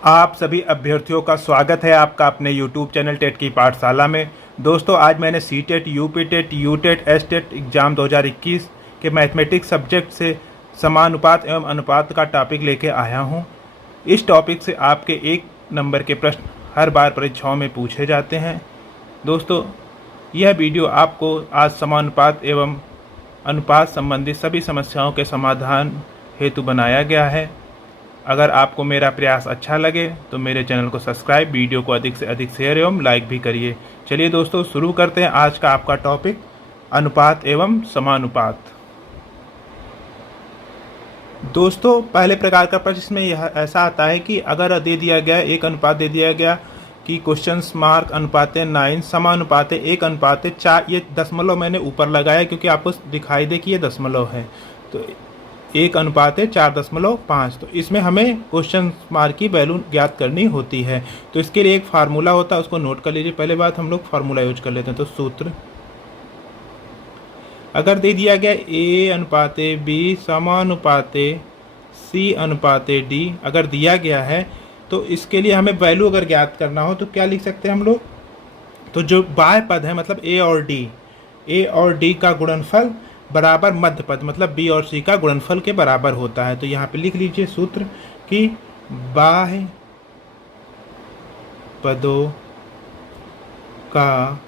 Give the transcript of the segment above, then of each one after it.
आप सभी अभ्यर्थियों का स्वागत है आपका अपने YouTube चैनल टेट की पाठशाला में। दोस्तों, आज मैंने C TET, UP TET, U TET, S TET exam 2021 के मैथमेटिक्स सब्जेक्ट से समानुपात एवं अनुपात का टॉपिक लेके आया हूं। इस टॉपिक से आपके 1 नंबर के प्रश्न हर बार परीक्षाओं में पूछे जाते हैं। दोस्तों, यह वीडियो आपको आज समानुपात एवं अनुपात संबंधित सभी समस्याओं के समाधान हेतु बनाया गया है। अगर आपको मेरा प्रयास अच्छा लगे तो मेरे चैनल को सब्सक्राइब, वीडियो को अधिक से अधिक शेयर एवं लाइक भी करिए। चलिए दोस्तों, शुरू करते हैं आज का आपका टॉपिक, अनुपात एवं समानुपात। दोस्तों, पहले प्रकार का प्रश्न इसमें यह ऐसा आता है कि अगर दे दिया गया एक अनुपात दे दिया गया कि क्वेश्चन मार्क अनुपाते 9 समानुपाते 1 अनुपाते 4, ये दशमलव मैंने ऊपर लगाया क्योंकि आपको दिखाई दे कि ये दशमलव है, तो 1:4.5। तो इसमें हमें क्वेश्चन मार्क की वैल्यू ज्ञात करनी होती है। तो इसके लिए एक फार्मूला होता है, उसको नोट कर लीजिए। पहले बात हम लोग फार्मूला यूज कर लेते हैं। तो सूत्र, अगर दे दिया गया A/B समानुपाते C/D, अगर दिया गया है तो इसके लिए हमें वैल्यू अगर ज्ञात करना हो तो क्या लिख सकते हैं हम लोग। तो जो बाह्य पद है मतलब ए और डी का गुणनफल बराबर मध्य पद मतलब बी और सी का गुणनफल के बराबर होता है। तो यहाँ पे लिख लीजिए सूत्र कि बाह्य पदों का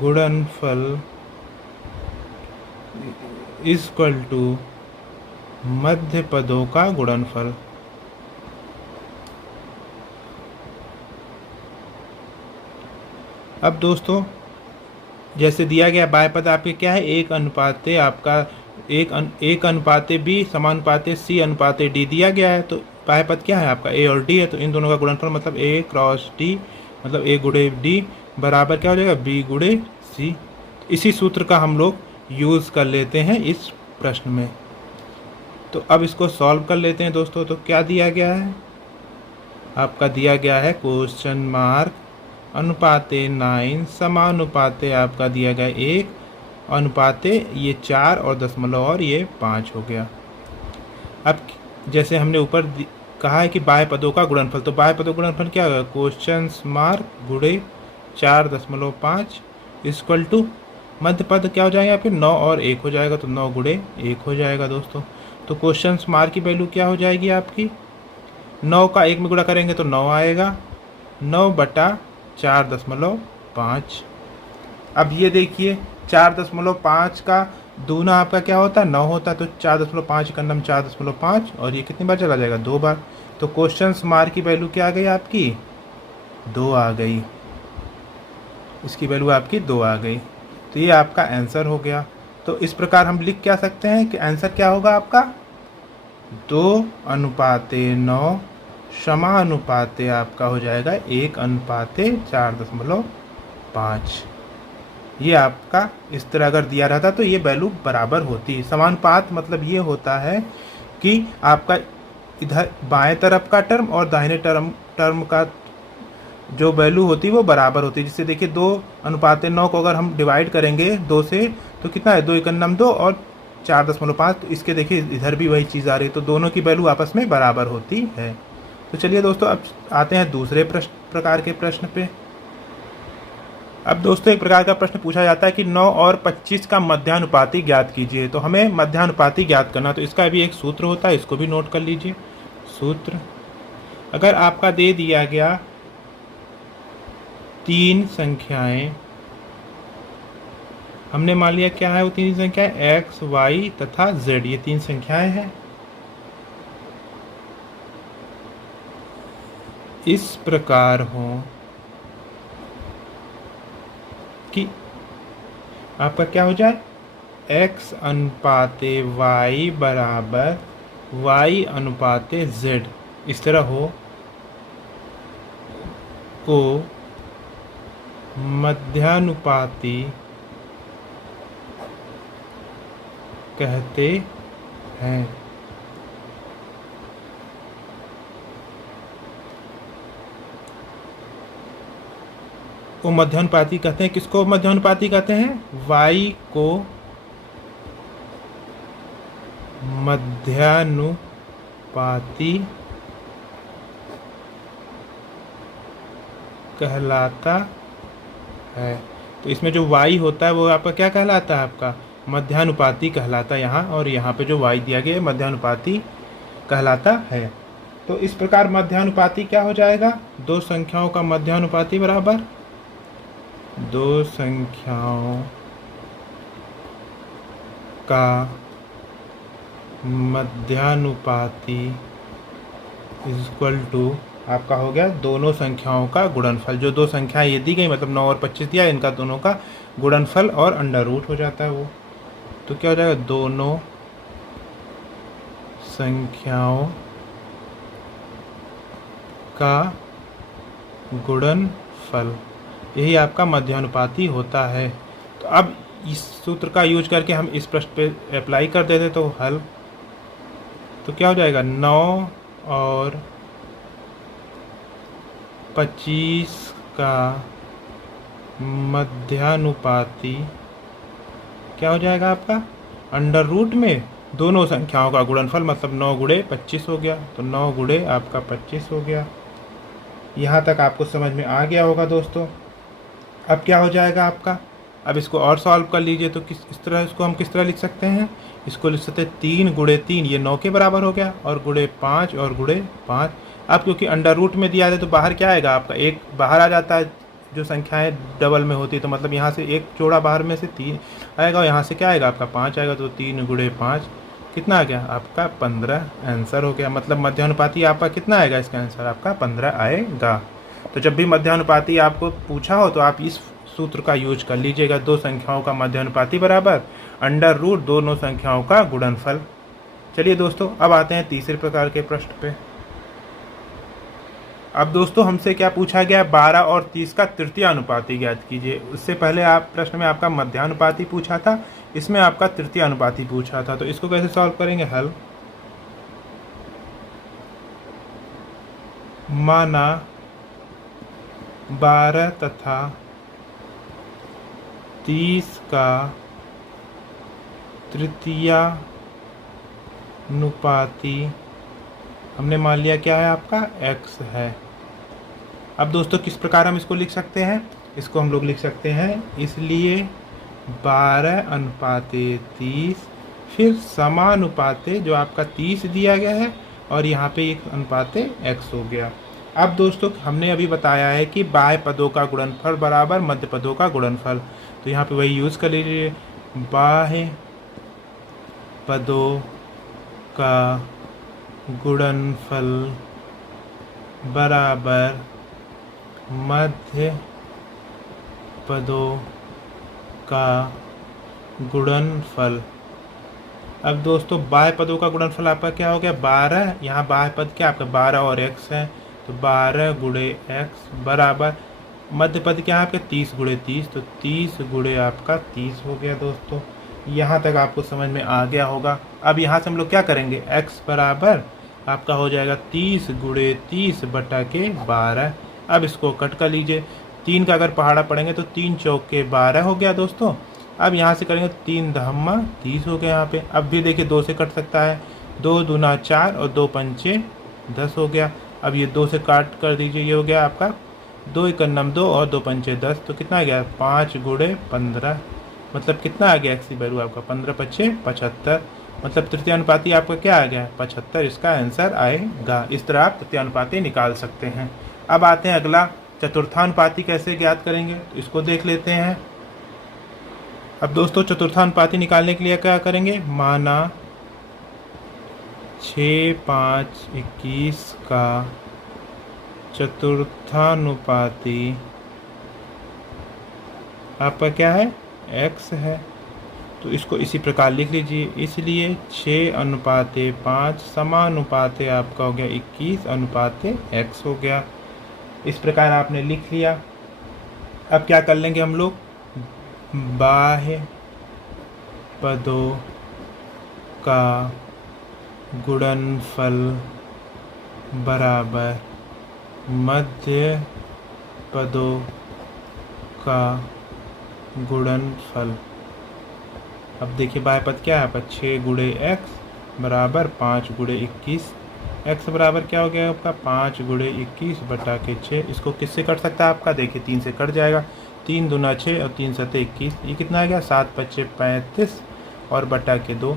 गुणनफल इक्वल टू मध्य पदों का गुणनफल। अब दोस्तों, जैसे दिया गया बाह्य पद आपके क्या है, 1 आपका 1:B समानुपाते C/D दिया गया है। तो बाह्य पद क्या है आपका A और D है, तो इन दोनों का गुणनफल मतलब A क्रॉस D मतलब A गुणे D बराबर क्या हो जाएगा, B गुणे C। इसी सूत्र का हम लोग यूज़ कर लेते हैं इस प्रश्न में। तो अब इसको सॉल्व कर लेते हैं दोस्तों। तो क्या दिया गया है आपका, दिया गया है क्वेश्चन मार्क अनुपाते 9 समानुपाते आपका दिया गया 1 अनुपाते ये 4 और दशमलव और ये 5 हो गया। अब जैसे हमने ऊपर कहा है कि बाह्य पदों का गुणनफल, तो बाह्य पदों का गुणनफल क्या होगा, क्वेश्चन मार्क गुणे 4.5 इक्वल टू मध्य पद क्या हो जाएगा फिर 9 और 1 हो जाएगा, तो 9 गुणे 1 हो जाएगा दोस्तों। तो क्वेश्चन मार्क की वैल्यू क्या हो जाएगी आपकी, 9 का 1 में गुणा करेंगे तो 9 आएगा, 9/4.5। अब ये देखिए 4.5 का दूना आपका क्या होता है, 9 होता है। तो 4.5 का नम 4.5 और ये कितनी बार चला जाएगा, 2 बार। तो क्वेश्चन मार्क की वैल्यू क्या आ गई आपकी, 2 आ गई। इसकी वैल्यू आपकी 2 आ गई। तो ये आपका आंसर हो गया। तो इस प्रकार हम लिख क्या सकते हैं कि आंसर क्या होगा आपका, 2:9 समानुपाते आपका हो जाएगा 1:4.5। ये आपका इस तरह अगर दिया रहता तो ये वैल्यू बराबर होती। समानुपात मतलब ये होता है कि आपका इधर बाएं तरफ का टर्म और दाहिने टर्म का जो वैल्यू होती है वो बराबर होती है। जिससे देखिए 2:9 को अगर हम डिवाइड करेंगे 2 से तो कितना है, 2 × 2 और 4.5। तो इसके देखिए इधर भी वही चीज़ आ रही है, तो दोनों की वैल्यू आपस में बराबर होती है। तो चलिए दोस्तों, अब आते हैं दूसरे प्रकार के प्रश्न पे। अब दोस्तों, एक प्रकार का प्रश्न पूछा जाता है कि 9 और 25 का मध्यानुपाती ज्ञात कीजिए। तो हमें मध्यानुपाती ज्ञात करना, तो इसका भी एक सूत्र होता है, इसको भी नोट कर लीजिए। सूत्र, अगर आपका दे दिया गया 3 संख्याएं, हमने मान लिया क्या है वो 3 संख्याएं, x, y तथा z, ये 3 संख्याएं हैं। इस प्रकार हो कि आपका क्या हो जाए, x/y बराबर y/z, इस तरह हो को मध्यानुपाती कहते हैं। को मध्यानुपाती कहते हैं, किसको मध्यानुपाती कहते हैं, y को मध्यानुपाती कहलाता है। तो इसमें जो y होता है वो आपका क्या कहलाता है, आपका मध्यानुपाती कहलाता है यहाँ, और यहाँ पे जो y दिया गया है मध्यानुपाती कहलाता है। तो इस प्रकार मध्यानुपाती क्या हो जाएगा, दो संख्याओं का मध्यानुपाती बराबर दो संख्याओं का मध्यानुपाती इक्वल टू आपका हो गया दोनों संख्याओं का गुणनफल। जो दो संख्याएं ये दी गई मतलब 9 और 25 दिया, इनका दोनों का गुणनफल और अंडर रूट हो जाता है वो। तो क्या हो जाएगा, दोनों संख्याओं का गुणनफल, यही आपका मध्यानुपाती होता है। तो अब इस सूत्र का यूज करके हम इस प्रश्न पे अप्लाई कर देते तो हल, तो क्या हो जाएगा, 9 और 25 का मध्यानुपाती क्या हो जाएगा आपका, अंडर रूट में दोनों संख्याओं का गुणनफल, मतलब 9 गुणे 25 हो गया, तो 9 गुणे आपका 25 हो गया। यहाँ तक आपको समझ में आ गया होगा दोस्तों। अब क्या हो जाएगा आपका, अब इसको और सॉल्व कर लीजिए। तो इस तरह इसको हम किस तरह लिख सकते हैं, इसको लिख सकते हैं 3 गुणे 3, ये 9 के बराबर हो गया, और गुणे 5 और गुणे 5। अब क्योंकि अंडर रूट में दिया है तो बाहर क्या आएगा आपका, एक बाहर आ जाता है, जो संख्याएं डबल में होती है, तो मतलब यहाँ से एक जोड़ा बाहर में से 3 आएगा, और यहाँ से क्या आएगा आपका 5 आएगा। तो 3 गुणे 5 कितना आ गया आपका 15 आंसर हो गया। मतलब मध्यानुपाती आपका कितना आएगा, इसका आंसर आपका 15 आएगा। तो जब भी मध्यानुपाती आपको पूछा हो तो आप इस सूत्र का यूज कर लीजिएगा, दो संख्याओं का मध्यानुपाती बराबर अंडर रूट दोनों संख्याओं का गुणनफल। चलिए दोस्तों, अब आते हैं तीसरे प्रकार के प्रश्न पे। अब दोस्तों हमसे क्या पूछा गया, 12 और 30 का तृतीय अनुपाती ज्ञात कीजिए। उससे पहले आप प्रश्न में आपका मध्यानुपाती पूछा था, इसमें आपका तृतीय अनुपाती पूछा था। तो इसको कैसे सॉल्व करेंगे, हल, माना 12 तथा 30 का तृतीय अनुपाती हमने मान लिया क्या है आपका x है। अब दोस्तों किस प्रकार हम इसको लिख सकते हैं, इसको हम लोग लिख सकते हैं, इसलिए 12:30, फिर समानुपाते जो आपका 30 दिया गया है, और यहाँ पे एक अनुपाते x हो गया। अब दोस्तों हमने अभी बताया है कि बाह्य पदों का गुणनफल बराबर मध्य पदों का गुणनफल, तो यहाँ पे वही यूज़ कर लीजिए, बाह्य पदों का गुणनफल बराबर मध्य पदों का गुणनफल। अब दोस्तों बाह्य पदों का गुणनफल आपका क्या हो गया, 12, यहाँ बाह्य पद क्या आपका 12 और x है, तो 12 गुणे x बराबर मध्य पद क्या है आपके 30 गुणे 30, तो 30 गुणे आपका 30 हो गया। दोस्तों यहाँ तक आपको समझ में आ गया होगा। अब यहाँ से हम लोग क्या करेंगे, x बराबर आपका हो जाएगा 30 गुणे 30 बटा के 12। अब इसको कट कर लीजिए, 3 का अगर पहाड़ा पड़ेंगे तो 3 चौके 12 हो गया दोस्तों। अब यहाँ से करेंगे 3 धम्मा 30 हो गया यहाँ पे। अब भी देखिए 2 से कट सकता है, 2 दूना 4 और 2 पंचे 10 हो गया। अब ये 2 से काट कर दीजिए, ये हो गया आपका 2 एकन्नम 2 और 2 पंचे 10, तो कितना आ गया 5 गुणे 15, मतलब कितना आ गया एक्स की वैल्यू आपका 15 पच्चे 75, मतलब तृतीय अनुपाती आपका क्या आ गया 75, इसका आंसर आएगा। इस तरह आप तृतीय अनुपाती निकाल सकते हैं। अब आते हैं अगला, चतुर्थानुपाती कैसे ज्ञात करेंगे, तो इसको देख लेते हैं। अब दोस्तों चतुर्थानुपाती निकालने के लिए क्या करेंगे, माना 6, 5, 21 का चतुर्थानुपाती आपका क्या है x है, तो इसको इसी प्रकार लिख लीजिए। इसलिए 6:5 समानुपाते आपका हो गया 21:x हो गया। इस प्रकार आपने लिख लिया। अब क्या कर लेंगे हम लोग, बाह्य पदों का गुणनफल बराबर मध्य पदों का गुणनफल। अब देखिए बाह्य पद क्या है आपका 6 गुणे x बराबर 5 गुणे 21, x बराबर क्या हो गया आपका 5 गुणे 21 बटा के 6। इसको किससे कट सकता है आपका, देखिए 3 से कट जाएगा, 3 दूना 6 और 3 सते 21, ये कितना आ गया 7 पच्चे 35 और बटा के 2।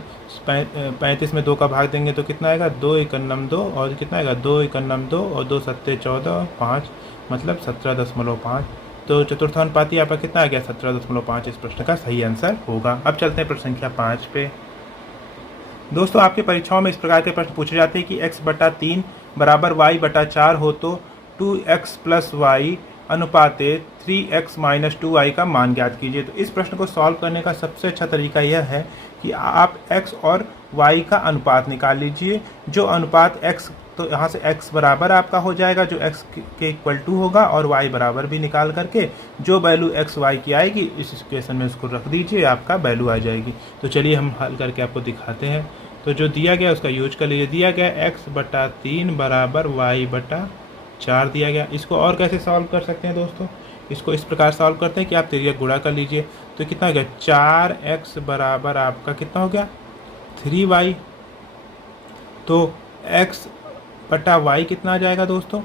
35 में 2 का भाग देंगे तो कितना आएगा 2 एकन्नम 2 और कितना आएगा 2 एकन्नम 2 और 2 सत्ते 14 और 5 मतलब 17.5। तो चतुर्थानुपाती आपका कितना आ गया 17.5 इस प्रश्न का सही आंसर होगा। अब चलते हैं प्रश्न संख्या 5 पे। दोस्तों आपकी परीक्षाओं में इस प्रकार के प्रश्न पूछे जाते हैं कि x बटा 3 बराबर y बटा 4 हो तो 2x plus Y अनुपाते 3x minus 2y का मान ज्ञात कीजिए। तो इस प्रश्न को सॉल्व करने का सबसे अच्छा तरीका यह है कि आप x और y का अनुपात निकाल लीजिए। जो अनुपात x, तो यहाँ से x बराबर आपका हो जाएगा जो x के इक्वल टू होगा, और y बराबर भी निकाल करके जो वैल्यू x y की आएगी इस इक्वेशन में उसको रख दीजिए, आपका वैल्यू आ जाएगी। तो चलिए हम हल करके आपको दिखाते हैं। तो जो दिया गया उसका यूज कर लीजिए। दिया गया x बटा 3 बराबर y बटा 4 दिया गया। इसको और कैसे सॉल्व कर सकते हैं दोस्तों, इसको इस प्रकार सॉल्व करते हैं कि आप तिर्यक गुणा कर लीजिए। तो कितना हो गया 4x बराबर आपका कितना हो गया 3y। तो x बटा y कितना आ जाएगा दोस्तों,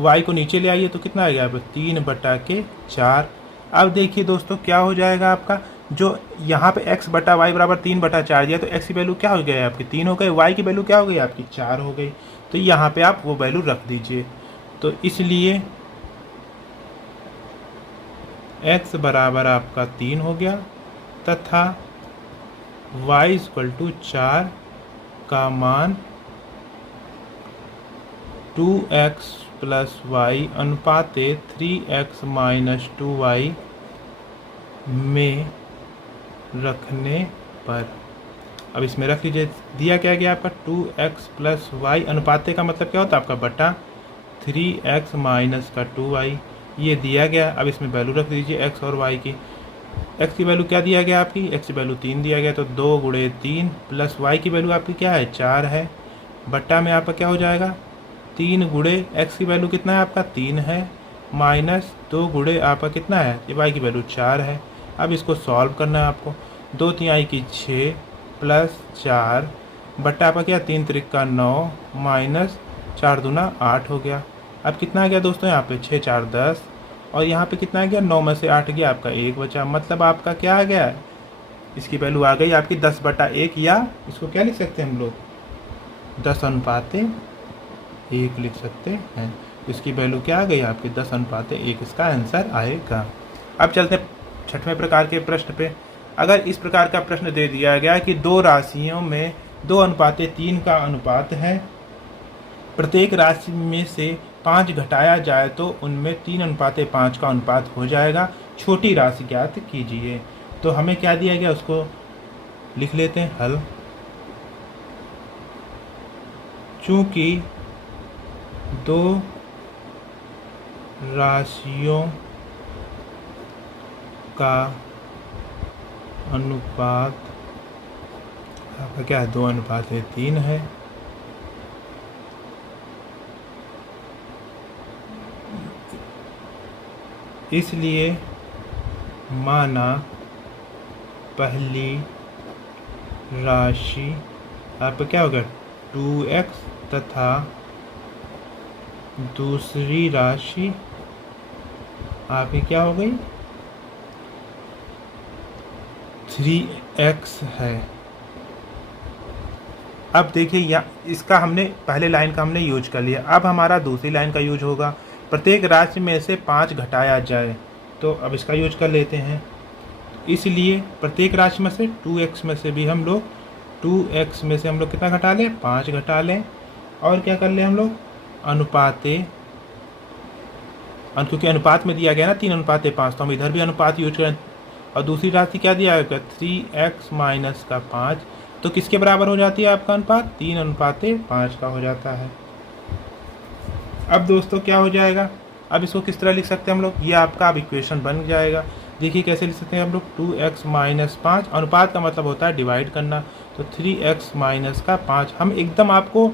y को नीचे ले आइए तो कितना आ गया आप 3 बटा के 4। अब देखिए दोस्तों क्या हो जाएगा आपका, जो यहाँ पे x बटा y बराबर 3 बटा 4 दिया तो x की वैल्यू क्या हो गई आपकी 3 हो गई, y की वैल्यू क्या हो गई आपकी 4 हो गई। तो यहाँ पे आप वो वैल्यू रख दीजिए। तो इसलिए x बराबर आपका 3 हो गया तथा y इक्वल टू 4 का मान 2x plus Y अनुपाते 3x minus 2y में रखने पर। अब इसमें रख लीजिए। दिया क्या गया आपका 2x प्लस वाई अनुपाते का मतलब क्या होता है आपका बटा 3x माइनस का 2y, ये दिया गया। अब इसमें वैल्यू रख दीजिए x और y की। x की वैल्यू क्या दिया गया आपकी, x की वैल्यू 3 दिया गया, तो 2 गुणे 3 प्लस y की वैल्यू आपकी क्या है 4 है, बट्टा में आपका क्या हो जाएगा 3 गुणे x की वैल्यू कितना है आपका 3 है, माइनस 2 गुणे आपका कितना है y की वैल्यू 4 है। अब इसको सॉल्व करना है आपको। 2 तिहाई की 6 प्लस 4 बट्टा आपका क्या 3 त्रिका 9 माइनस 4 दूना 8 हो गया। अब कितना आ गया दोस्तों यहाँ पे 6 4 10 और यहाँ पे कितना आ गया 9 में से 8 गया आपका 1 बचा, मतलब आपका क्या आ गया इसकी वैल्यू आ गई आपकी 10 बटा 1, या इसको क्या लिख सकते हैं हम लोग 10 अनुपाते 1 लिख सकते हैं। इसकी वैल्यू क्या आ गई आपकी 10 अनुपाते 1, इसका आंसर आएगा। अब चलते हैं 6वें प्रकार के प्रश्न पे। अगर इस प्रकार का प्रश्न दे दिया गया कि दो राशियों में 2 अनुपाते 3 का अनुपात है, प्रत्येक राशि में से 5 घटाया जाए तो उनमें 3 अनुपाते 5 का अनुपात हो जाएगा, छोटी राशि ज्ञात कीजिए। तो हमें क्या दिया गया उसको लिख लेते हैं हल। चूंकि 2 राशियों का अनुपात आपका क्या है 2 अनुपाते 3 है, इसलिए माना पहली राशि आपका क्या होगा 2x तथा दूसरी राशि आपकी क्या हो गई 3x है। अब देखिए या इसका हमने पहले लाइन का हमने यूज कर लिया, अब हमारा दूसरी लाइन का यूज होगा। प्रत्येक राशि में से 5 घटाया जाए, तो अब इसका यूज कर लेते हैं। इसलिए प्रत्येक राशि में से 2x में से भी हम लोग 2x में से हम लोग कितना घटा लें 5 घटा लें, और क्या कर लें हम लोग अनुपाते, क्योंकि अनुपात में दिया गया ना 3 अनुपाते 5, तो हम इधर भी अनुपात यूज करें। और दूसरी राशि क्या दिया गया 3x माइनस का 5, तो किसके बराबर हो जाती है आपका अनुपात 3 अनुपाते 5 का हो जाता है। अब दोस्तों क्या हो जाएगा, अब इसको किस तरह लिख सकते हैं हम लोग, ये आपका अब इक्वेशन बन जाएगा। देखिए कैसे लिख सकते हैं हम लोग 2x माइनस 5, अनुपात का मतलब होता है डिवाइड करना, तो 3x माइनस का 5। हम एकदम आपको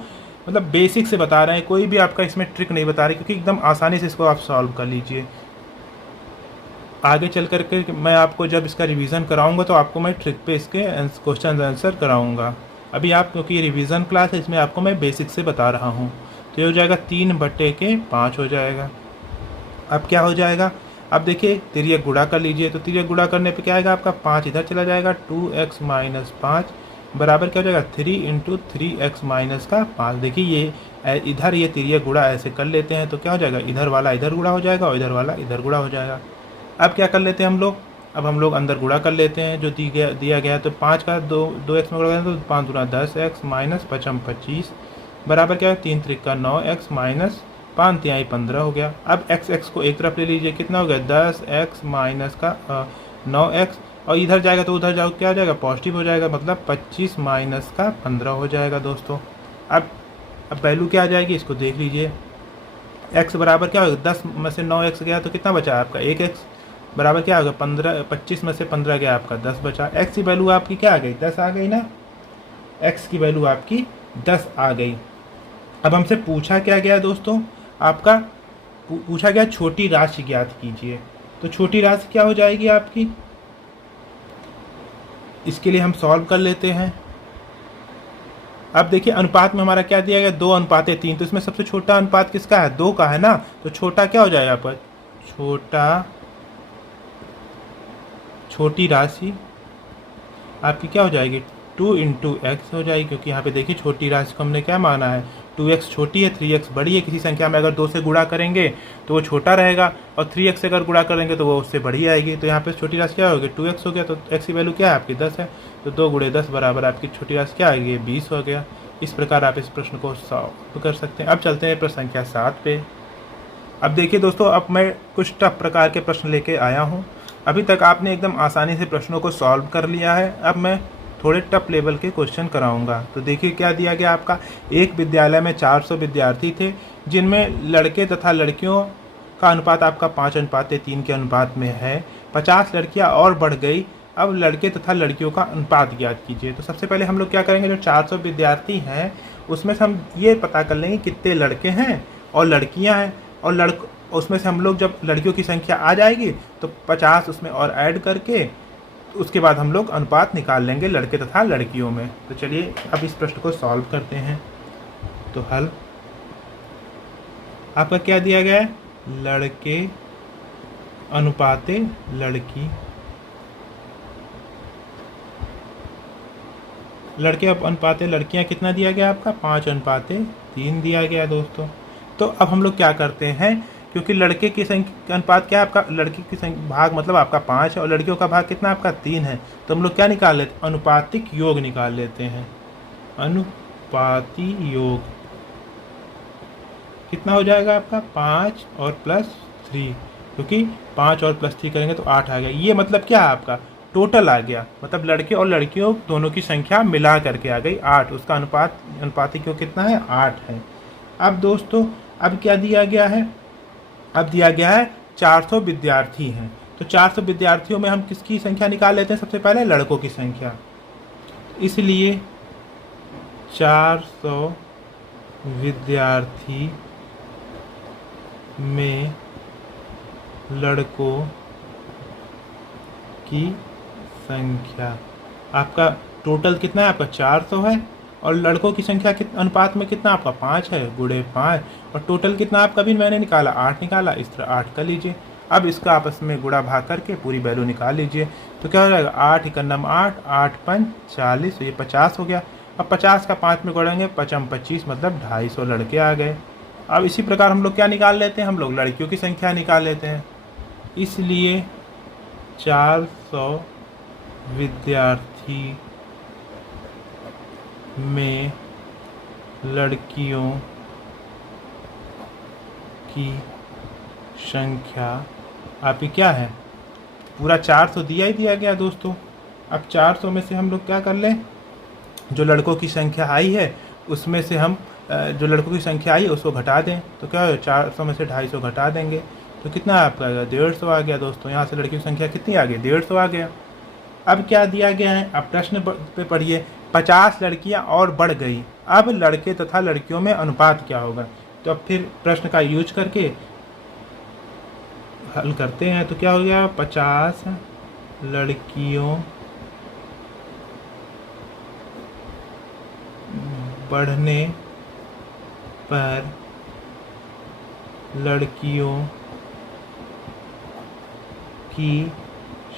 मतलब बेसिक से बता रहे हैं, कोई भी आपका इसमें ट्रिक नहीं बता रहे, क्योंकि एकदम आसानी से इसको आप सॉल्व कर लीजिए। आगे चल कर के मैं आपको जब इसका रिवीजन कराऊंगा तो आपको मैं ट्रिक पे इसके क्वेश्चन आंसर कराऊंगा। अभी आप क्योंकि ये रिवीजन क्लास है, इसमें आपको मैं बेसिक से बता रहा हूँ। तो ये हो जाएगा 3/5 हो जाएगा। अब क्या हो जाएगा, अब देखिए तिर्यक गुणा कर लीजिए। तो तिर्यक गुणा करने पे क्या आएगा आपका, 5 इधर चला जाएगा, 2x माइनस 5 बराबर क्या हो जाएगा, 3 इंटू 3x माइनस का 5। देखिए ये इधर ये तिर्यक गुणा ऐसे कर लेते हैं तो क्या हो जाएगा, इधर वाला इधर गुणा हो जाएगा और इधर वाला इधर गुणा हो जाएगा। अब क्या कर लेते हैं हम लोग, अब हम लोग अंदर गुणा कर लेते हैं जो दिया गया है। तो 5 का 2x में गुणा करें तो 5 गुना 10x माइनस 5 25 बराबर क्या है, 3 त्रिका 9x माइनस 5 तिहाई 15 हो गया। अब x को एक तरफ ले लीजिए, कितना हो गया, 10x माइनस का 9x, और इधर जाएगा तो उधर जाओ क्या हो जाएगा, पॉजिटिव हो जाएगा, मतलब 25 माइनस का 15 हो जाएगा दोस्तों। अब वैल्यू क्या आ जाएगी, इसको देख लीजिए। x बराबर क्या होगा, 10 में से 9x गया तो कितना बचा आपका 1x बराबर क्या होगा 15, 25 में से 15 गया आपका 10 बचा। x की वैल्यू आपकी क्या आ गई, 10 आ गई ना, x की वैल्यू आपकी 10 आ गई। अब हमसे पूछा क्या गया दोस्तों, आपका पूछा गया छोटी राशि ज्ञात कीजिए। तो छोटी राशि क्या हो जाएगी आपकी, इसके लिए हम सॉल्व कर लेते हैं। अब देखिए अनुपात में हमारा क्या दिया गया, 2:3। तो इसमें सबसे छोटा अनुपात किसका है, 2 का है ना। तो छोटा क्या हो जाएगा यहाँ पर, छोटी राशि आपकी क्या हो जाएगी, 2 इंटू एक्स हो जाएगी, क्योंकि यहाँ पे देखिए छोटी राशि को हमने क्या माना है, 2x छोटी है 3x बड़ी है। किसी संख्या में अगर 2 से गुणा करेंगे तो वो छोटा रहेगा, और 3x से अगर गुणा करेंगे तो वो उससे बड़ी आएगी। तो यहाँ पे छोटी राशि क्या होगी, 2x हो गया। तो x की वैल्यू क्या है आपकी 10 है, तो 2 गुणे 10 बराबर आपकी छोटी राशि क्या आएगी, 20 हो गया। इस प्रकार आप इस प्रश्न को सॉल्व कर सकते हैं। अब चलते हैं प्रश्न संख्या 7 पे। अब देखिए दोस्तों, अब मैं कुछ टफ प्रकार के प्रश्न लेके आया हूँ। अभी तक आपने एकदम आसानी से प्रश्नों को सॉल्व कर लिया है, अब मैं थोड़े टफ लेवल के क्वेश्चन कराऊंगा। तो देखिए क्या दिया गया आपका, एक विद्यालय में 400 विद्यार्थी थे, जिनमें लड़के तथा लड़कियों का अनुपात आपका 5:3 के अनुपात में है। 50 लड़कियां और बढ़ गई, अब लड़के तथा लड़कियों का अनुपात ज्ञात कीजिए। तो सबसे पहले हम लोग क्या करेंगे, जो 400 विद्यार्थी हैं उसमें से हम ये पता कर लेंगे कितने लड़के हैं और लड़कियाँ हैं, और उसमें से हम लोग जब लड़कियों की संख्या आ जाएगी तो 50 उसमें और ऐड करके उसके बाद हम लोग अनुपात निकाल लेंगे लड़के तथा लड़कियों में। तो चलिए अब इस प्रश्न को सॉल्व करते हैं। तो हल आपका क्या दिया गया है, लड़के अनुपाते लड़की, लड़के अनुपाते लड़कियां कितना दिया गया आपका, 5:3 दिया गया दोस्तों। तो अब हम लोग क्या करते हैं, क्योंकि लड़के की संख्या अनुपात क्या है आपका, लड़की की भाग मतलब आपका 5 है और लड़कियों का भाग कितना आपका 3 है। तो हम लोग क्या निकाल लेते हैं, अनुपातिक योग निकाल लेते हैं। अनुपाती योग कितना हो जाएगा आपका, 5 और +3, क्योंकि 5 और +3 करेंगे तो 8 आ गया। ये मतलब क्या है आपका, टोटल आ गया, मतलब लड़के और लड़कियों दोनों की संख्या मिला करके आ गई 8। उसका अनुपातिक योग कितना है, 8 है। अब दोस्तों अब क्या दिया गया है, अब दिया गया है 400 विद्यार्थी हैं। तो 400 विद्यार्थियों में हम किसकी संख्या निकाल लेते हैं, सबसे पहले लड़कों की संख्या। इसलिए 400 विद्यार्थी में लड़कों की संख्या, आपका टोटल कितना है आपका 400 है, और लड़कों की संख्या अनुपात में कितना आपका 5 है, गुणे 5, और टोटल कितना आपका भी मैंने निकाला 8 निकाला। इस तरह 8 कर लीजिए। अब इसका आपस में गुणा भाग करके पूरी वैल्यू निकाल लीजिए। तो क्या हो जाएगा, 8 × 8, 8 × 5 40, ये 50 हो गया। अब 50 का 5 में गुणेंगे 5 × 25 मतलब 250 लड़के आ गए। अब इसी प्रकार हम लोग क्या निकाल लेते हैं, हम लोग लड़कियों की संख्या निकाल लेते हैं। इसलिए 400 विद्यार्थी में लड़कियों की संख्या आपकी क्या है, पूरा 400 दिया ही दिया गया दोस्तों। अब 400 में से हम लोग क्या कर लें, जो लड़कों की संख्या आई है उसमें से हम जो लड़कों की संख्या आई है उसको घटा दें। तो क्या है, 400 में से 250 घटा देंगे तो कितना आपका 150 आ गया दोस्तों। यहाँ से लड़कियों की संख्या कितनी आ गई, 150 आ गया। अब क्या दिया गया है, अब प्रश्न पे पढ़िए, 50 लड़कियां और बढ़ गई, अब लड़के तथा लड़कियों में अनुपात क्या होगा। तो अब फिर प्रश्न का यूज करके हल करते हैं। तो क्या हो गया, 50 लड़कियों बढ़ने पर लड़कियों की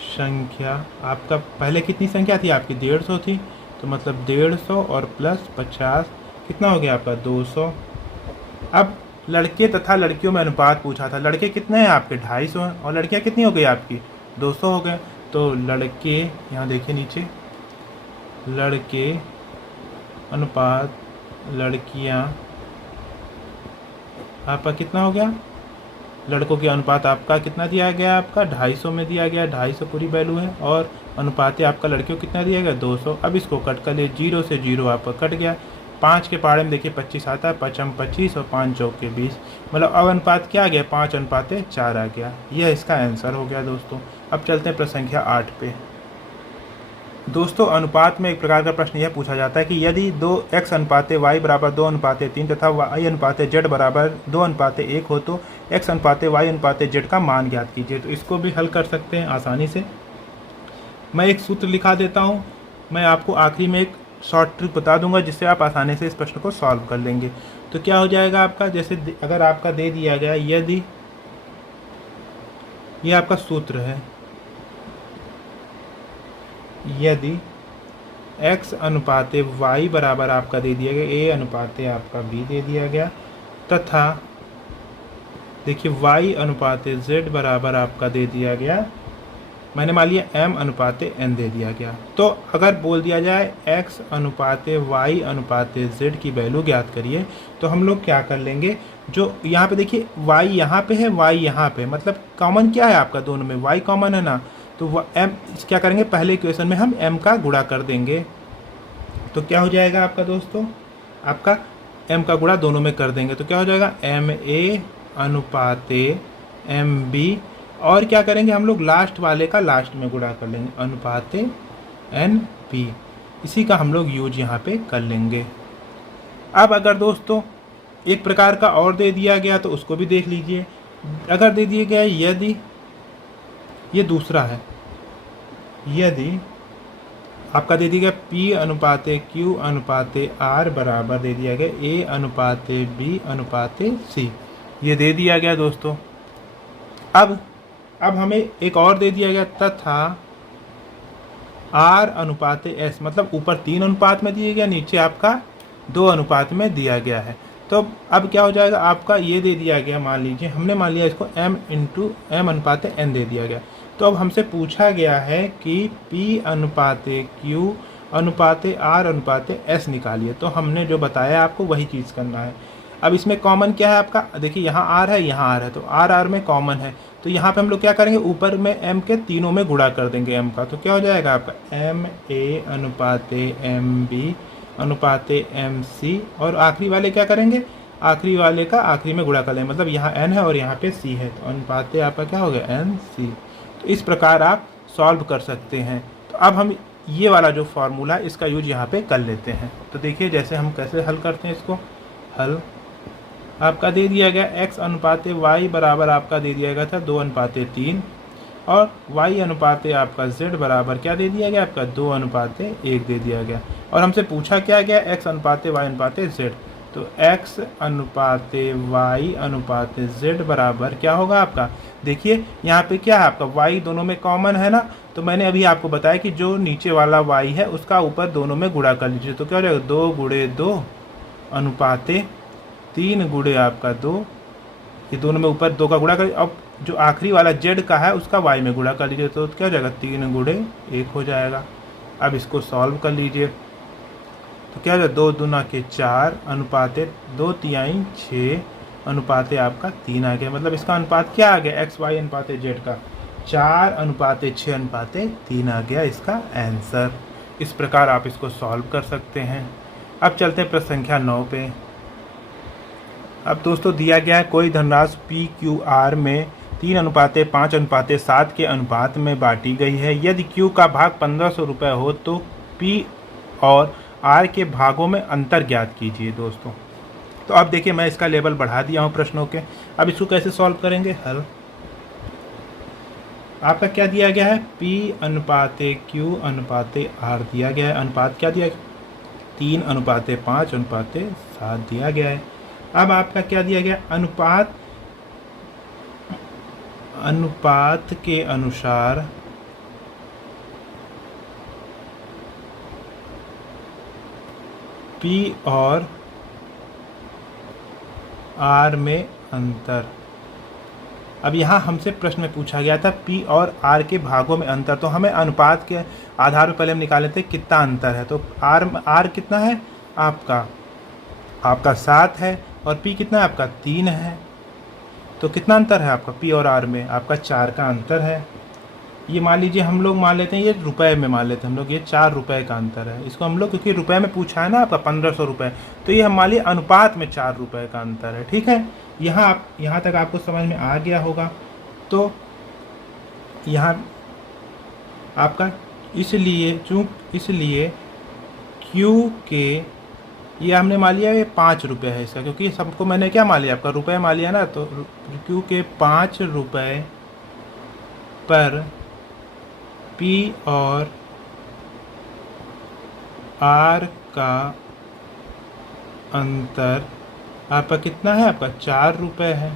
संख्या, आपका पहले कितनी संख्या थी आपकी 150 थी, तो मतलब 150 और प्लस 50 कितना हो गया आपका 200। अब लड़के तथा लड़कियों में अनुपात पूछा था, लड़के कितने हैं आपके 250 हैं और लड़कियां कितनी हो गई आपकी 200 हो गए। तो लड़के, यहाँ देखिए नीचे, लड़के अनुपात लड़कियां आपका कितना हो गया, लड़कों के अनुपात आपका कितना दिया गया, आपका 250 में दिया गया, 250 पूरी वैल्यू है, और अनुपात आपका लड़कियों कितना दिया गया 200। अब इसको कट कर ले, 0 से 0 आपका कट गया, 5 के पहाड़े में देखिए 25 आता है, 5 25 और 5 चौक के 20, मतलब अब अनुपात क्या आ गया 5:4 आ गया। यह इसका आंसर हो गया दोस्तों। अब चलते हैं प्रश्न संख्या 8 पे। दोस्तों अनुपात में एक प्रकार का प्रश्न यह पूछा जाता है कि यदि 2x अनुपाते y बराबर 2:3 तथा y अनुपाते z बराबर 2:1 हो तो x अनुपाते y अनुपाते z का मान ज्ञात कीजिए। तो इसको भी हल कर सकते हैं आसानी से। मैं एक सूत्र लिखा देता हूँ, मैं आपको आखिरी में एक शॉर्ट ट्रिक बता दूंगा जिससे आप आसानी से इस प्रश्न को सॉल्व कर लेंगे। तो क्या हो जाएगा आपका, जैसे अगर आपका दे दिया गया यदि, ये आपका सूत्र है, यदि x अनुपाते y बराबर आपका दे दिया गया a अनुपाते आपका b दे दिया गया, तथा देखिए y अनुपाते z बराबर आपका दे दिया गया, मैंने मान लिया m अनुपाते n दे दिया गया। तो अगर बोल दिया जाए x अनुपाते y अनुपाते z की वैल्यू ज्ञात करिए, तो हम लोग क्या कर लेंगे, जो यहाँ पे देखिए y यहाँ पे है, y यहाँ पे, मतलब कॉमन क्या है आपका दोनों में, y कॉमन है ना, तो m क्या करेंगे, पहले इक्वेशन में हम m का गुणा कर देंगे। तो क्या हो जाएगा आपका दोस्तों, आपका m का गुणा दोनों में कर देंगे, तो क्या हो जाएगा ma अनुपाते mb, और क्या करेंगे हम लोग लास्ट वाले का लास्ट में गुणा कर लेंगे, अनुपाते np, इसी का हम लोग यूज यहाँ पे कर लेंगे। अब अगर दोस्तों एक प्रकार का और दे दिया गया तो उसको भी देख लीजिए। अगर दे दिया गया यदि, ये दूसरा है, यदि आपका दे दिया गया p अनुपाते q अनुपाते r बराबर दे दिया गया a अनुपाते b अनुपाते c, ये दे दिया गया दोस्तों। अब हमें एक और दे दिया गया, तथा r अनुपाते s, मतलब ऊपर 3 अनुपात में दिया गया, नीचे आपका 2 अनुपात में दिया गया है। तो अब क्या हो जाएगा आपका, ये दे दिया गया, मान लीजिए हमने मान लिया इसको m अनुपाते n दे दिया गया। तो अब हमसे पूछा गया है कि p अनुपाते q अनुपाते r अनुपाते s निकालिए। तो हमने जो बताया आपको वही चीज़ करना है। अब इसमें कॉमन क्या है आपका, देखिए यहाँ r है, यहाँ r है, तो r में कॉमन है, तो यहाँ पे हम लोग क्या करेंगे, ऊपर में m के तीनों में गुणा कर देंगे m का। तो क्या हो जाएगा आपका ma अनुपाते mb अनुपाते mc, और आखिरी वाले क्या करेंगे, आखिरी वाले का आखिरी में गुणा कर लेंगे, मतलब यहाँ n है और यहाँ पे c है, तो अनुपाते आपका क्या हो गया nc। तो इस प्रकार आप सॉल्व कर सकते हैं। तो अब हम ये वाला जो फार्मूला है इसका यूज यहाँ पे कर लेते हैं। तो देखिए जैसे हम कैसे हल करते हैं इसको। हल आपका दे दिया गया x अनुपाते y बराबर आपका दे दिया गया था 2:3, और y अनुपाते आपका z बराबर क्या दे दिया गया आपका 2:1 दे दिया गया, और हमसे पूछा क्या गया x अनुपाते y अनुपाते z। तो x अनुपाते y अनुपाते z बराबर क्या होगा आपका, देखिए यहाँ पे क्या है आपका y दोनों में कॉमन है ना, तो मैंने अभी आपको बताया कि जो नीचे वाला y है उसका ऊपर दोनों में गुणा कर लीजिए। तो क्या हो जाएगा 2 गुणे 2 अनुपाते 3 गुणे आपका 2, ये दोनों में ऊपर 2 का गुणा कर, अब जो आखिरी वाला z का है उसका y में गुणा कर लीजिए, तो क्या हो जाएगा 3 गुणे 1 हो जाएगा। अब इसको सॉल्व कर लीजिए, तो क्या हो जाएगा 2 दूना के 4 अनुपाते 2 तिहाई 6 अनुपाते आपका 3 आ गया, मतलब इसका अनुपात क्या आ गया x y अनुपाते z का 4 अनुपाते 6 अनुपाते 3 आ गया इसका आंसर। इस प्रकार आप इसको सॉल्व कर सकते हैं। अब चलते हैं प्रश्न संख्या 9 पे। अब दोस्तों दिया गया है कोई धनराशि पी क्यू आर में 3:5:7 के अनुपात में बांटी गई है। यदि क्यू का भाग 1500 रुपये हो तो पी और आर के भागों में अंतर ज्ञात कीजिए दोस्तों। तो अब देखिए मैं इसका लेवल बढ़ा दिया हूँ प्रश्नों के। अब इसको कैसे सॉल्व करेंगे, हल आपका क्या दिया गया है P अनुपाते Q अनुपाते R दिया गया है। अनुपात क्या दिया, 3:5:7 दिया गया है। अब आपका क्या दिया गया, अनुपात के अनुसार P और R में अंतर। अब यहाँ हमसे प्रश्न में पूछा गया था P और R के भागों में अंतर, तो हमें अनुपात के आधार पर पहले हम निकाल लेते हैं कितना अंतर है। तो R कितना है आपका 7 है, और P कितना है आपका 3 है। तो कितना अंतर है आपका P और R में, आपका 4 का अंतर है। ये मान लीजिए हम लोग मान लेते हैं, ये रुपए में मान लेते हैं हम लोग, ये 4 रुपए का अंतर है। इसको हम लोग क्योंकि रुपए में पूछा है ना आपका 1500 रुपये, तो ये हम मान लीजिए अनुपात में 4 रुपए का अंतर है। ठीक है, यहाँ तक आपको समझ में आ गया होगा। तो यहाँ आपका इसलिए Q के, ये हमने मान लिया ये 5 रुपये है इसका, क्योंकि सबको मैंने क्या मान लिया आपका रुपये मान लिया ना। तो Q के 5 रुपये पर P और R का अंतर आपका कितना है, आपका 4 रुपये है।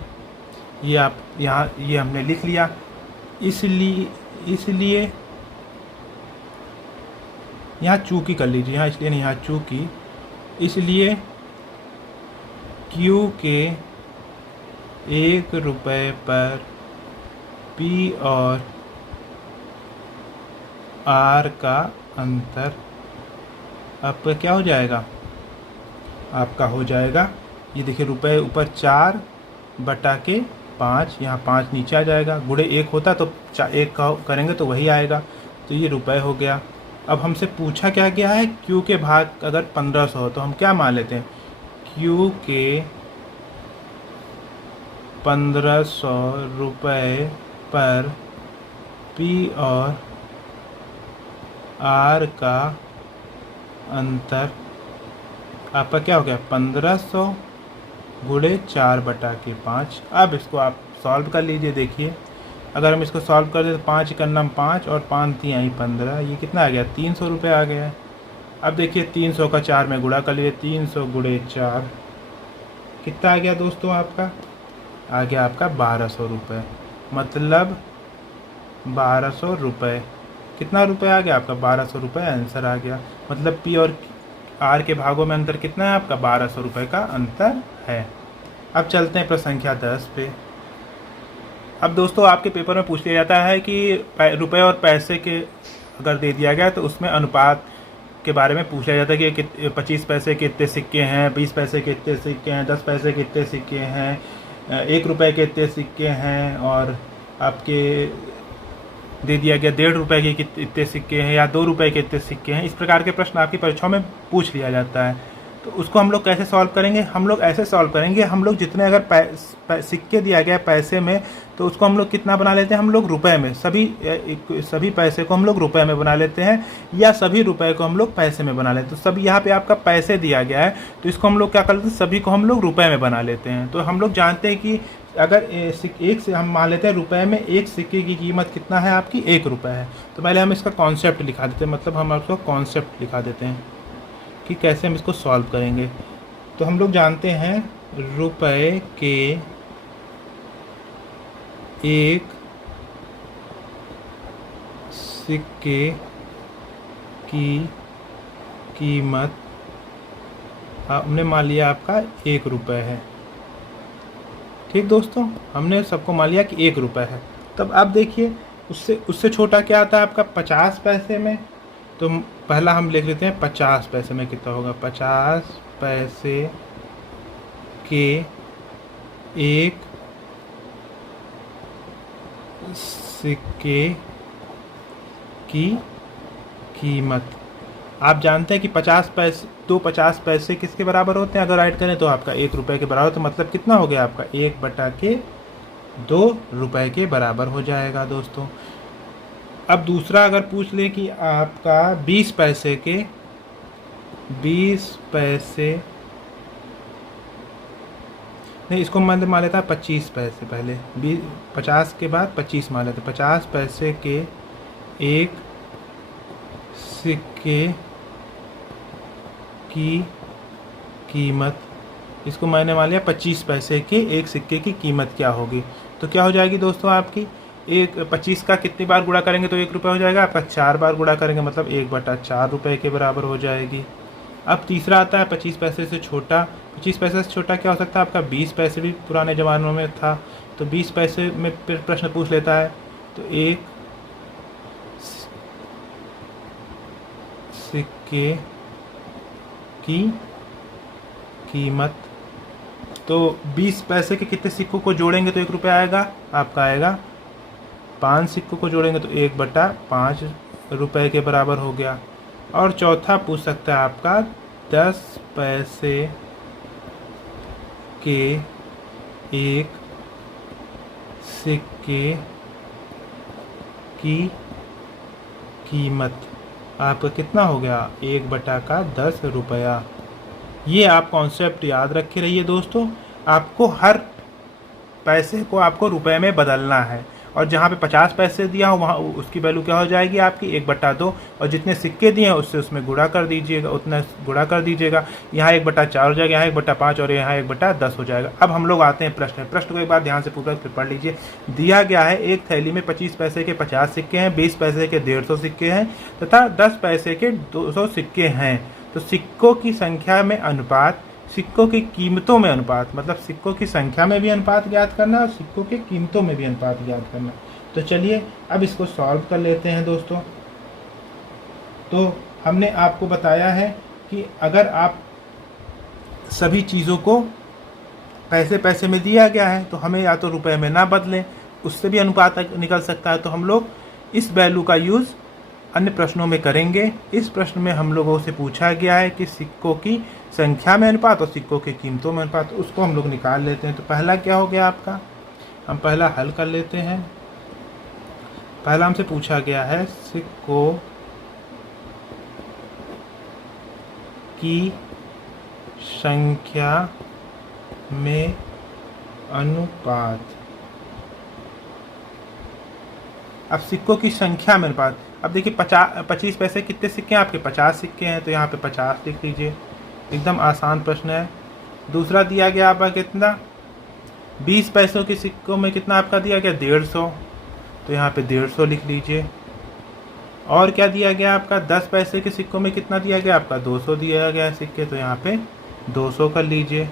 ये आप यहाँ ये हमने लिख लिया। इसलिए यहाँ चूकी कर लीजिए, यहाँ इसलिए नहीं, यहाँ चूकी। इसलिए Q के 1 रुपये पर P और R का अंतर आपका क्या हो जाएगा, आपका हो जाएगा, ये देखिए रुपये ऊपर 4/5, यहाँ 5 नीचे आ जाएगा, गुणे 1 होता तो 1 करेंगे तो वही आएगा। तो ये रुपये हो गया। अब हमसे पूछा क्या गया है, Q के भाग अगर 1500 हो तो हम क्या मान लेते हैं, Q के 1500 रुपये पर P और R का अंतर आपका क्या हो गया, 1500 गुणे 4/5। अब इसको आप सॉल्व कर लीजिए। देखिए अगर हम इसको सॉल्व कर दें तो 5 करना 5 और 5 3 आई 15, ये कितना आ गया, 300 रुपये आ गया। अब देखिए 300 का 4 में गुणा कर लीजिए, 300 गुणे 4 कितना आ गया दोस्तों, आपका आ गया आपका 1200 रुपये। मतलब 1200 रुपये, कितना रुपये आ गया आपका, 1200 रुपये आंसर आ गया। मतलब P और R के भागों में अंतर कितना है आपका, 1200 रुपये का अंतर है। अब चलते हैं प्रश्न संख्या 10 पे। अब दोस्तों आपके पेपर में पूछ लिया जाता है कि रुपये और पैसे के अगर दे दिया गया तो उसमें अनुपात के बारे में पूछा जाता है कि 25 पैसे के कितने सिक्के हैं, 20 पैसे के कितने सिक्के हैं, 10 पैसे के कितने सिक्के हैं, 1 रुपये के कितने सिक्के हैं, और आपके दे दिया गया 1.5 रुपये के कितने सिक्के हैं या 2 रुपये के कितने सिक्के हैं। इस प्रकार के प्रश्न आपकी परीक्षाओं में पूछ लिया जाता है। तो उसको हम लोग कैसे सॉल्व करेंगे, हम लोग ऐसे सॉल्व करेंगे, हम लोग जितने अगर सिक्के दिया गया पैसे में तो उसको हम लोग कितना बना लेते हैं, हम लोग रुपए में, सभी पैसे को हम लोग रुपए में बना लेते हैं, या सभी रुपए को हम लोग पैसे में बना लेते हैं। तो सभी यहाँ पे आपका पैसे दिया गया है तो इसको हम लोग क्या कर लेते हैं, सभी को हम लोग रुपए में बना लेते हैं। तो हम लोग जानते हैं कि अगर एक से हम मान लेते हैं रुपए में, एक सिक्के की कीमत कितना है आपकी, 1 रुपये है। तो पहले हम इसका कॉन्सेप्ट लिखा देते हैं, मतलब हम आपको कॉन्सेप्ट लिखा देते हैं कि कैसे हम इसको सॉल्व करेंगे। तो हम लोग जानते हैं रुपए के एक सिक्के की कीमत हमने मान लिया आपका 1 रुपये है। ठीक दोस्तों, हमने सबको मान लिया कि 1 रुपये है। तब अब देखिए उससे छोटा क्या आता है आपका 50 पैसे में। तो पहला हम लिख लेते हैं 50 पैसे में कितना होगा, 50 पैसे के एक सिक्के की कीमत। आप जानते हैं कि 50 पैसे किसके बराबर होते हैं, अगर ऐड करें तो आपका 1 रुपये के बराबर, तो मतलब कितना हो गया आपका 1/2 रुपये के बराबर हो जाएगा दोस्तों। अब दूसरा अगर पूछ ले कि आपका 20 पैसे के 20 पैसे नहीं, इसको मान लेता है 25 पैसे, पहले 50 के बाद 25 मान लेते, 50 पैसे के एक सिक्के की कीमत, इसको मैंने मान लिया 25 पैसे के एक सिक्के की कीमत क्या होगी। तो क्या हो जाएगी दोस्तों आपकी, एक 25 का कितनी बार गुणा करेंगे तो 1 रुपये हो जाएगा आपका, 4 बार गुणा करेंगे मतलब 1/4 रुपये के बराबर हो जाएगी। अब तीसरा आता है 25 पैसे से छोटा। 25 पैसे से छोटा क्या हो सकता है आपका, 20 पैसे भी पुराने ज़मानों में था, तो 20 पैसे में फिर प्रश्न पूछ लेता है। तो एक सिक्के की कीमत, तो 20 पैसे के कितने सिक्कों को जोड़ेंगे तो 1 रुपया आएगा आपका, आएगा 5 सिक्कों को जोड़ेंगे तो 1/5 रुपये के बराबर हो गया। और चौथा पूछ सकता है आपका 10 पैसे के एक सिक्के की कीमत आपका कितना हो गया, 1/10 रुपया। ये आप कॉन्सेप्ट याद रखे रहिए दोस्तों, आपको हर पैसे को आपको रुपए में बदलना है, और जहाँ पे 50 पैसे दिया हो वहाँ उसकी वैल्यू क्या हो जाएगी आपकी 1/2, और जितने सिक्के दिए हैं उससे उसमें गुणा कर दीजिएगा, उतना गुणा कर दीजिएगा। यहाँ 1/4 हो जाएगा, यहाँ 1/5 और यहाँ 1/10 हो जाएगा। अब हम लोग आते हैं प्रश्न को एक बार ध्यान से पूरा फिर पढ़ लीजिए। दिया गया है एक थैली में 25 पैसे के 50 सिक्के हैं, 20 पैसे के 150 सिक्के हैं तथा 10 पैसे के 200 सिक्के हैं। तो सिक्कों की संख्या में अनुपात, सिक्कों की कीमतों में अनुपात, मतलब सिक्कों की संख्या में भी अनुपात ज्ञात करना और सिक्कों की कीमतों में भी अनुपात ज्ञात करना। तो चलिए अब इसको सॉल्व कर लेते हैं दोस्तों। तो हमने आपको बताया है कि अगर आप सभी चीज़ों को पैसे पैसे में दिया गया है तो हमें या तो रुपए में ना बदलें, उससे भी अनुपात निकल सकता है, तो हम लोग इस वैल्यू का यूज़ अन्य प्रश्नों में करेंगे। इस प्रश्न में हम लोगों से पूछा गया है कि सिक्कों की संख्या में अनुपात और सिक्कों की कीमतों में अनुपात, उसको हम लोग निकाल लेते हैं। तो पहला क्या हो गया आपका, हम पहला हल कर लेते हैं। पहला हमसे पूछा गया है सिक्कों की संख्या में अनुपात। अब सिक्कों की संख्या में अनुपात, अब देखिए 25 पैसे कितने सिक्के हैं आपके, 50 सिक्के हैं, तो यहाँ पे 50 लिख लीजिए, एकदम आसान प्रश्न है। दूसरा दिया गया आपका कितना, 20 पैसों के सिक्कों में कितना आपका दिया गया 150, तो यहाँ पे 150 लिख लीजिए। और क्या दिया गया आपका, 10 पैसे के सिक्कों में कितना दिया गया आपका 200 दिया गया सिक्के, तो यहाँ पे 200 कर लीजिए।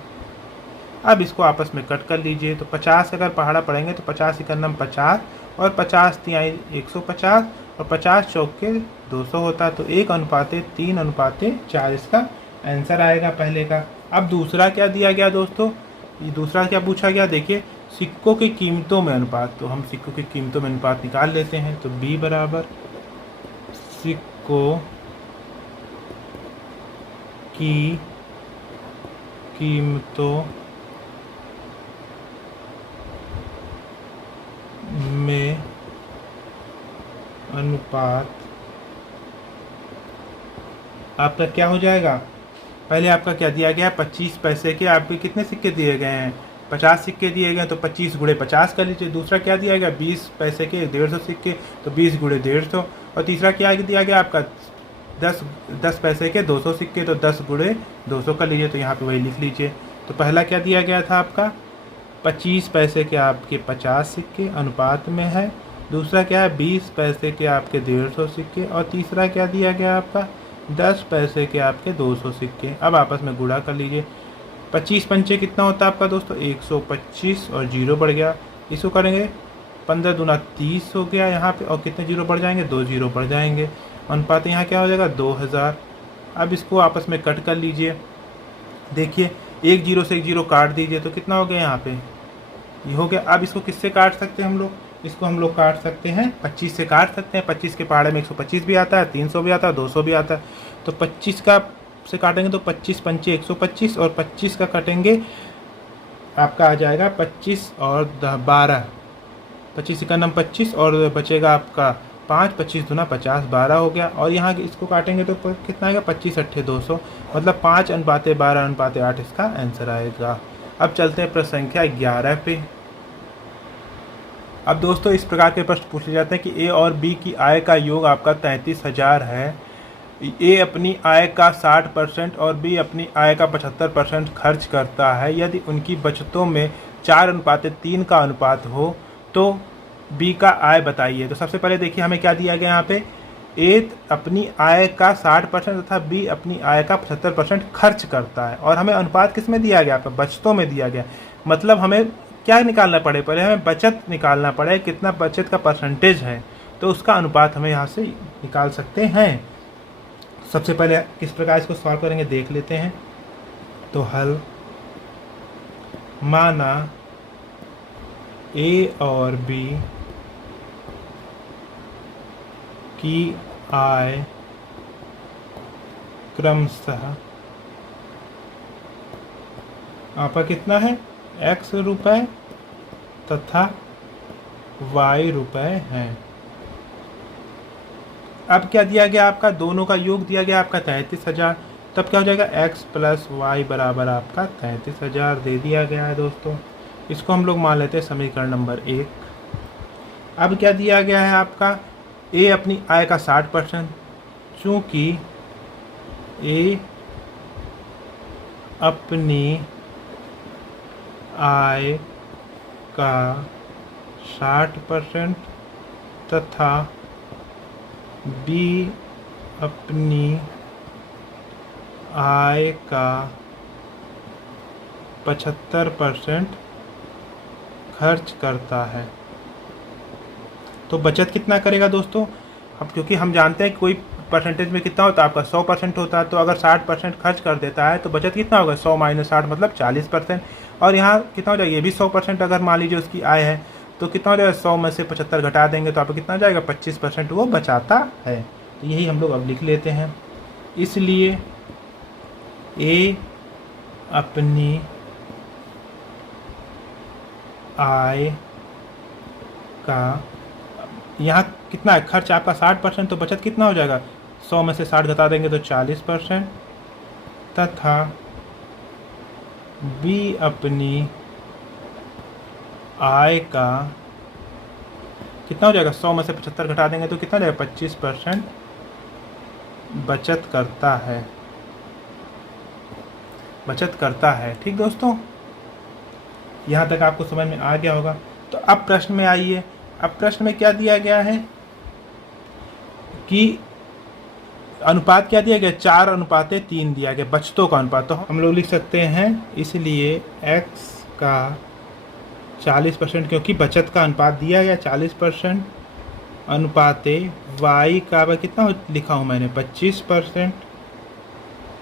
अब इसको आपस में कट कर लीजिए, तो 50 अगर पहाड़ा पड़ेंगे तो 50 इकन्नम 50 और 50 तिहाई 150 और 50 चौके 200 होता, तो 1:3:4 इसका आंसर आएगा पहले का। अब दूसरा क्या दिया गया दोस्तों, ये दूसरा क्या पूछा गया, देखिए सिक्कों की कीमतों में अनुपात, तो हम सिक्कों की कीमतों में अनुपात निकाल लेते हैं। तो B बराबर सिक्कों की कीमतों में अनुपात आपका क्या हो जाएगा, पहले आपका क्या दिया गया 25 पैसे के आपके कितने सिक्के दिए गए हैं, 50 सिक्के दिए गए, तो 25 गुणे 50 कर लीजिए। दूसरा क्या दिया गया 20 पैसे के 150 सिक्के, तो 20 गुणे 150। और तीसरा क्या दिया गया आपका 10 पैसे के 200 सिक्के, तो 10 गुणे 200 कर लीजिए, तो यहाँ पे वही लिख लीजिए। तो पहला क्या दिया गया था आपका 25 पैसे के आपके 50 सिक्के अनुपात में है, दूसरा क्या है 20 पैसे के आपके 150 सिक्के, और तीसरा क्या दिया गया आपका 10 पैसे के आपके 200 सिक्के। अब आपस में गुणा कर लीजिए, 25 पंचे कितना होता है आपका दोस्तों 125 और 0 बढ़ गया, इसको करेंगे 15 दूना 30 हो गया यहाँ पे, और कितने 0 बढ़ जाएंगे 2 0 बढ़ जाएंगे, अनुपात यहाँ क्या हो जाएगा 2000। अब इसको आपस में कट कर लीजिए, देखिए 1 0 से 1 0 काट दीजिए, तो कितना हो गया यहाँ पे ये हो गया। अब इसको किससे काट सकते हैं हम लोग, इसको हम लोग काट सकते हैं 25 से काट सकते हैं। 25 के पहाड़े में 125 भी आता है, 300 भी आता है, 200 भी आता है, तो 25 का से काटेंगे तो 25 पंचे 125 और 25 का काटेंगे आपका आ जाएगा 25 और 12, 25 इकन्नम 25 और बचेगा आपका 5, 25 दूना 50, 12 हो गया। और यहाँ इसको काटेंगे तो कितना आएगा 25 अट्ठे 200, मतलब 5:12:8 इसका आंसर आएगा। अब चलते हैं प्रश्न संख्या 11 पे। अब दोस्तों इस प्रकार के प्रश्न पूछे जाते हैं कि ए और बी की आय का योग आपका 33,000 है, ए अपनी आय का 60% और बी अपनी आय का 75% खर्च करता है। यदि उनकी बचतों में 4:3 का अनुपात हो तो बी का आय बताइए। तो सबसे पहले देखिए हमें क्या दिया गया यहाँ पे, ए अपनी आय का 60% तथा बी अपनी आय का 75% खर्च करता है। और हमें अनुपात किस में दिया गया, आपका बचतों में दिया गया। मतलब हमें क्या निकालना पड़े, पहले हमें बचत निकालना पड़े, कितना बचत का परसेंटेज है, तो उसका अनुपात हमें यहाँ से निकाल सकते हैं। सबसे पहले किस प्रकार इसको सॉल्व करेंगे देख लेते हैं। तो हल, माना ए और बी की आय क्रमशः आपका कितना है, x रुपए तथा y रुपए है। अब क्या दिया गया, आपका दोनों का योग दिया गया आपका 33,000। तब क्या हो जाएगा, x प्लस वाई बराबर आपका 33,000 दे दिया गया है दोस्तों। इसको हम लोग मान लेते हैं समीकरण नंबर 1। अब क्या दिया गया है आपका, a अपनी आय का 60%, चूँकि a अपनी आय का 60% तथा बी अपनी आय का 75% खर्च करता है। तो बचत कितना करेगा दोस्तों, अब क्योंकि हम जानते हैं कि कोई परसेंटेज में कितना होता है, आपका 100% होता है, तो अगर 60% खर्च कर देता है तो बचत कितना होगा, 100 माइनस 60 मतलब 40%। और यहाँ कितना हो जाएगा, ये भी 100%, अगर मान लीजिए उसकी आय है तो कितना हो जाएगा, 100 में से 75 घटा देंगे तो आपको कितना हो जाएगा, 25% वो बचाता है। तो यही हम लोग अब लिख लेते हैं। इसलिए ए अपनी आय का, यहाँ कितना है खर्च आपका 60%, तो बचत कितना हो जाएगा, 100 में से 60 घटा देंगे तो 40%, तथा बी अपनी आय का कितना हो जाएगा, 100 में से 75 घटा देंगे तो कितना हो जाएगा, 25% बचत करता है, बचत करता है। ठीक दोस्तों, यहाँ तक आपको समझ में आ गया होगा। तो अब प्रश्न में आइए। अब प्रश्न में क्या दिया गया है कि अनुपात क्या दिया गया, 4:3 दिया गया, बचतों का अनुपात। तो हम लोग लिख सकते हैं, इसलिए x का 40%, क्योंकि बचत का अनुपात दिया गया 40%, अनुपाते y का कितना लिखा हूँ मैंने, 25%,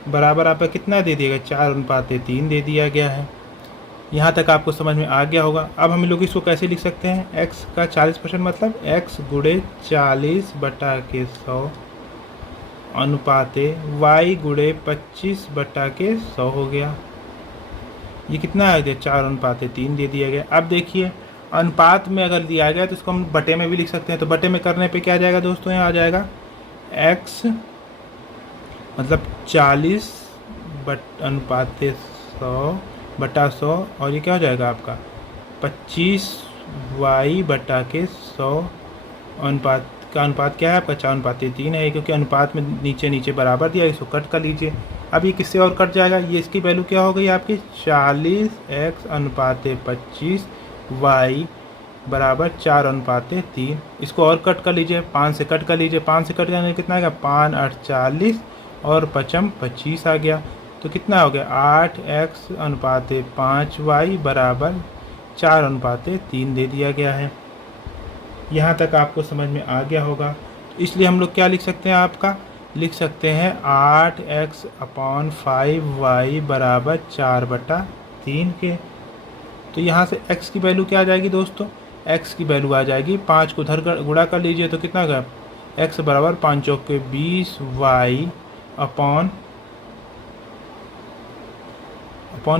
बराबर आपका कितना दे दिया गया, 4:3 दे दिया गया है। यहाँ तक आपको समझ में आ गया होगा। अब हम लोग इसको कैसे लिख सकते हैं, x का 40% मतलब x गुणे 40/100 अनुपाते y गुणे 25/100 हो गया। ये कितना आ गया, 4:3 दे दिया गया। अब देखिए अनुपात में अगर दिया गया तो इसको हम बटे में भी लिख सकते हैं। तो बटे में करने पे क्या आ जाएगा दोस्तों, यहाँ आ जाएगा x मतलब 40/100 और ये क्या हो जाएगा आपका 25y/100। अनुपात का अनुपात क्या है आपका, 4:3 है, क्योंकि अनुपात में नीचे नीचे बराबर दिया, इसको कट कर लीजिए। अब ये किससे और कट जाएगा, ये इसकी वैल्यू क्या हो गई आपकी, 40x/25y बराबर 4:3। इसको और कट कर लीजिए, 5 से कट कर लीजिए, 5 से कट करने कितना आएगा, 5 8 40 और 5 25 आ गया। तो कितना हो गया, 8x/5y बराबर 4:3 दे दिया गया है। यहाँ तक आपको समझ में आ गया होगा। इसलिए हम लोग क्या लिख सकते हैं, आपका लिख सकते हैं 8x/5y बराबर 4/3 के। तो यहाँ से x की वैल्यू क्या आ जाएगी दोस्तों, x की वैल्यू आ जाएगी 5 को उधर गुणा कर लीजिए तो कितना होगा, x बराबर 5 चौक के 20 y अपॉन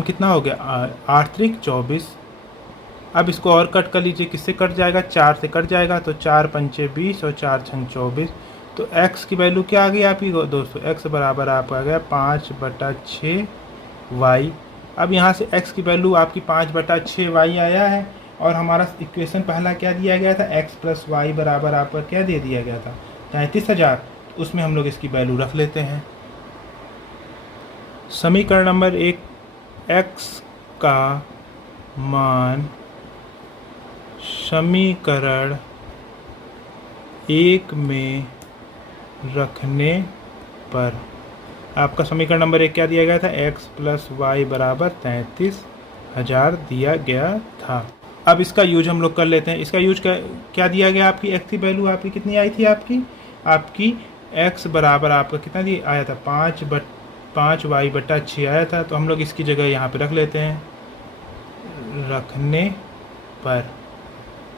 कितना हो गया, 8 त्रिक 24। अब इसको और कट कर लीजिए, किससे कट जाएगा, 4 से कट जाएगा, तो 4 पंचे 20 और 4 छंग 24। तो x की वैल्यू क्या आ गई आपकी दोस्तों, x बराबर आपका आ गया 5/6 y। अब यहाँ से x की वैल्यू आपकी 5/6 y आया है, और हमारा इक्वेशन पहला क्या दिया गया था, x प्लस वाई बराबर आपका क्या दे दिया गया था, 33,000। उसमें हम लोग इसकी वैल्यू रख लेते हैं। समीकरण नंबर 1, x का मान समीकरण 1 में रखने पर आपका समीकरण नंबर 1 क्या दिया गया था, x + y बराबर 33,000 दिया गया था। अब इसका यूज हम लोग कर लेते हैं। इसका यूज क्या दिया गया, आपकी x की वैल्यू आपकी कितनी आई थी, आपकी x बराबर आपका कितना आया था, 5y/6 आया था। तो हम लोग इसकी जगह यहाँ पे रख लेते हैं, रखने पर।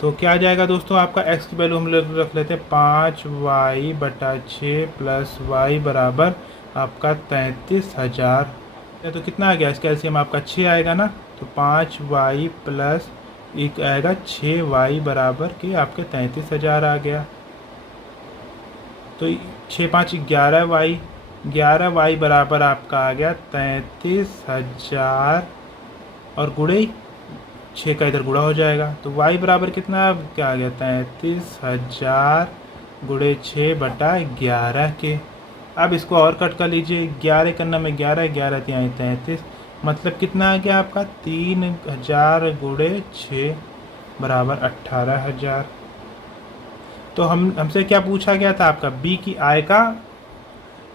तो क्या आ जाएगा दोस्तों, आपका x की वैल्यू हम लोग रख लेते हैं 5y/6 + y बराबर आपका 33,000। तो कितना आ गया, इसका एलसीएम आपका 6 आएगा ना। तो 5y + 1 आएगा 6y बराबर के आपके 33,000 आ गया। तो 6 5 11y, 11y बराबर आपका आ गया 33,000 और गुणे 6 का इधर गुणा हो जाएगा। तो y बराबर कितना क्या आ गया, 33,000 गुणे 6/11 के। अब इसको और कट कर लीजिए, 11 करना में 11, 11 तिहाई 33, मतलब कितना आ गया आपका 3,000 गुणे 6 बराबर 18,000। तो हमसे क्या पूछा गया था, आपका b की आय का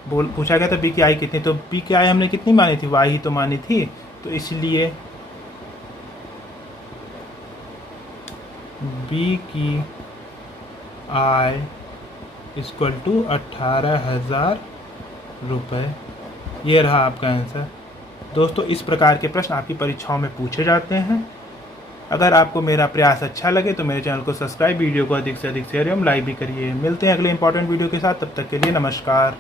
पूछा गया था, b की आय कितनी। तो b की आय हमने कितनी मानी थी, y ही तो मानी थी। तो इसलिए b की आय = 18,000 रुपये। ये रहा आपका आंसर। दोस्तों, इस प्रकार के प्रश्न आपकी परीक्षाओं में पूछे जाते हैं। अगर आपको मेरा प्रयास अच्छा लगे तो मेरे चैनल को सब्सक्राइब, वीडियो को अधिक से अधिक शेयर एवं लाइक भी करिए। मिलते हैं अगले इंपॉर्टेंट वीडियो के साथ, तब तक के लिए नमस्कार।